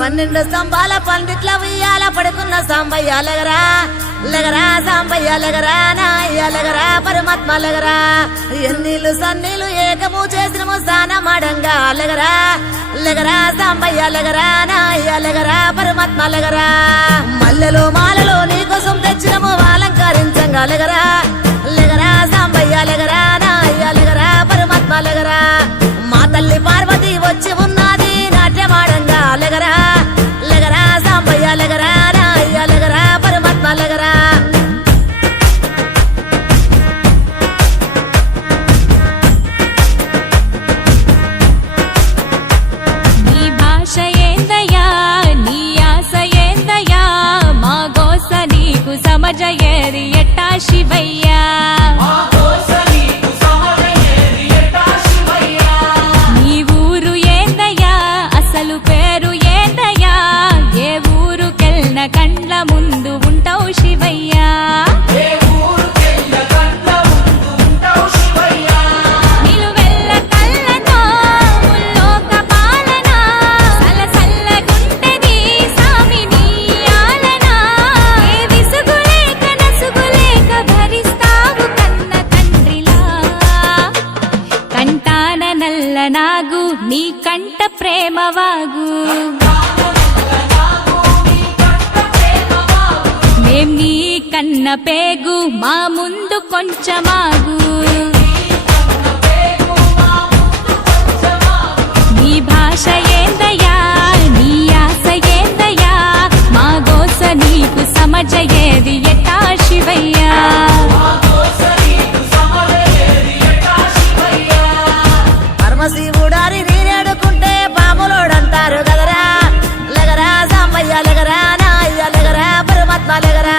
12 స్తంభాల పందిట్ల ఉయ్యాల పడుకున్న సాంబయ్య లెగరా లెగరా సాంబయ్య లెగరా నాయ్య లెగరా పరమాత్మ లెగరా ఎన్నీళ్ళు సన్నీళ్ళు ఏకము చేసినము స్నానమాడంగా లెగరా లెగరా సాంబయ్య లెగరా నాయ్య లెగరా పరమాత్మ లెగరా మల్లెలు మాలలు నీకోసం తెచ్చినము అలంకరించంగా లెగరా లెగరా సాంబయ్య లెగరా నాయ్య లెగరా పరమాత్మ లెగరా మా తల్లి పార్వతి వచ్చి ఉన్నది నాట్యమాడంగా లెగరా లెగరా సాంబయ్య లెగరా నాయ్య లెగరా పరమాత్మ లెగరా నీ భాష ఏందయ్యా నీ ఆశ ఏందయ్యా మా గోస నీకు సమజయేది ఎట్టా శివయ్యా నీ ఊరు ఏందయ్యా అసలు పేరు ఏందయ్యా ఏ ఊరుకెళ్ళిన కండ్ల ముందు ఉంటావు శివయ్యా నిలువెల్ల కళ్ళతో ముల్లోక పాలన సలసల్లగుంటది సామి నీ ఆలన ఏ విసుగులేక నసుగులేక భరిస్తావు కన్న తండ్రిలా కంటాన నల్ల నాగు నీ కంట ప్రేమవాగు మేం నీ కన్న పేగు మా ముందు కొంచెమాగు నీ భాష ఏందయ్యా నీ ఆశ ఏందయ్యా మా గోస నీకు సమజయేది ఎట్టా శివయ్యా పరమశివుడారి నీరేడుకుంటే పాములోడంటారు కదరా లెగరా సాంబయ్య లెగరా నాయ్య లెగరా పరమాత్మ లెగరా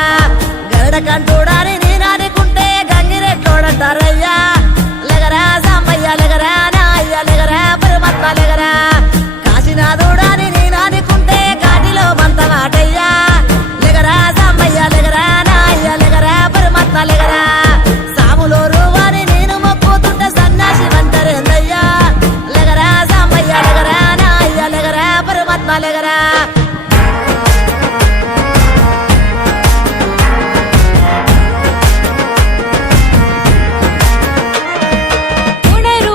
గరుడ కంటూడారి నీనాడుకుంటే గంగిరెట్లోడంటారయ్యా లెగరా సాంబయ్య లెగరా నాయ్య లెగరా పరమాత్మ లెగరా కాశీనాథుడాని నీనాడుకుంటే కాటిలో మంతమాటయ్యా లెగరా సాంబయ్య లెగరా నాయ్య లెగరా పరమాత్మ లెగరా సాములో రూవాని నేను మొక్కుతుంటే సన్నాసి వంటరేందయ్యా లెగరా సాంబయ్య లెగరా నాయ్య లెగరా పరమాత్మ లెగరా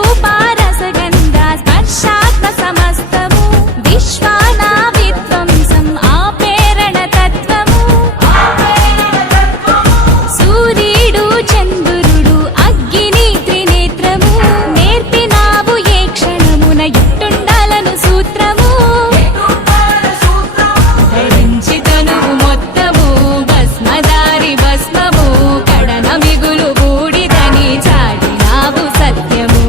గుణరూపారసగంధ స్పర్శాత్మ సమస్తము విశ్వానా విధ్వంసం ఆపేరణ తత్వము సూర్యుడు చంద్రుడు అగ్ని త్రినేత్రము నేర్పినావు ఏ క్షణమున ఎట్టుండాలను సూత్రము ధరించి తనువు మొత్తము భస్మదారి భస్మము కడన మిగులు బూడిదని చాటినావు సత్యము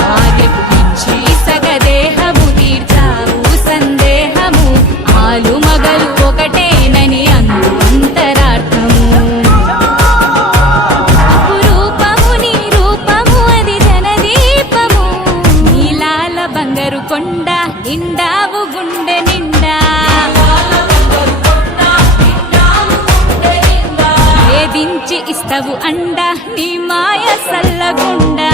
భార్యకు ఇచ్చి సగదేహము తీర్చావు సందేహము ఆలు మగలు ఒకటేనని అందు అంతరార్థము అపురూపము నీ రూపము అది జనదీపము నీలాల బంగారు కొండ నిండావు గుండె నిండా వేధించి ఇస్తవు అండ నీ మాయ సల్లగుండా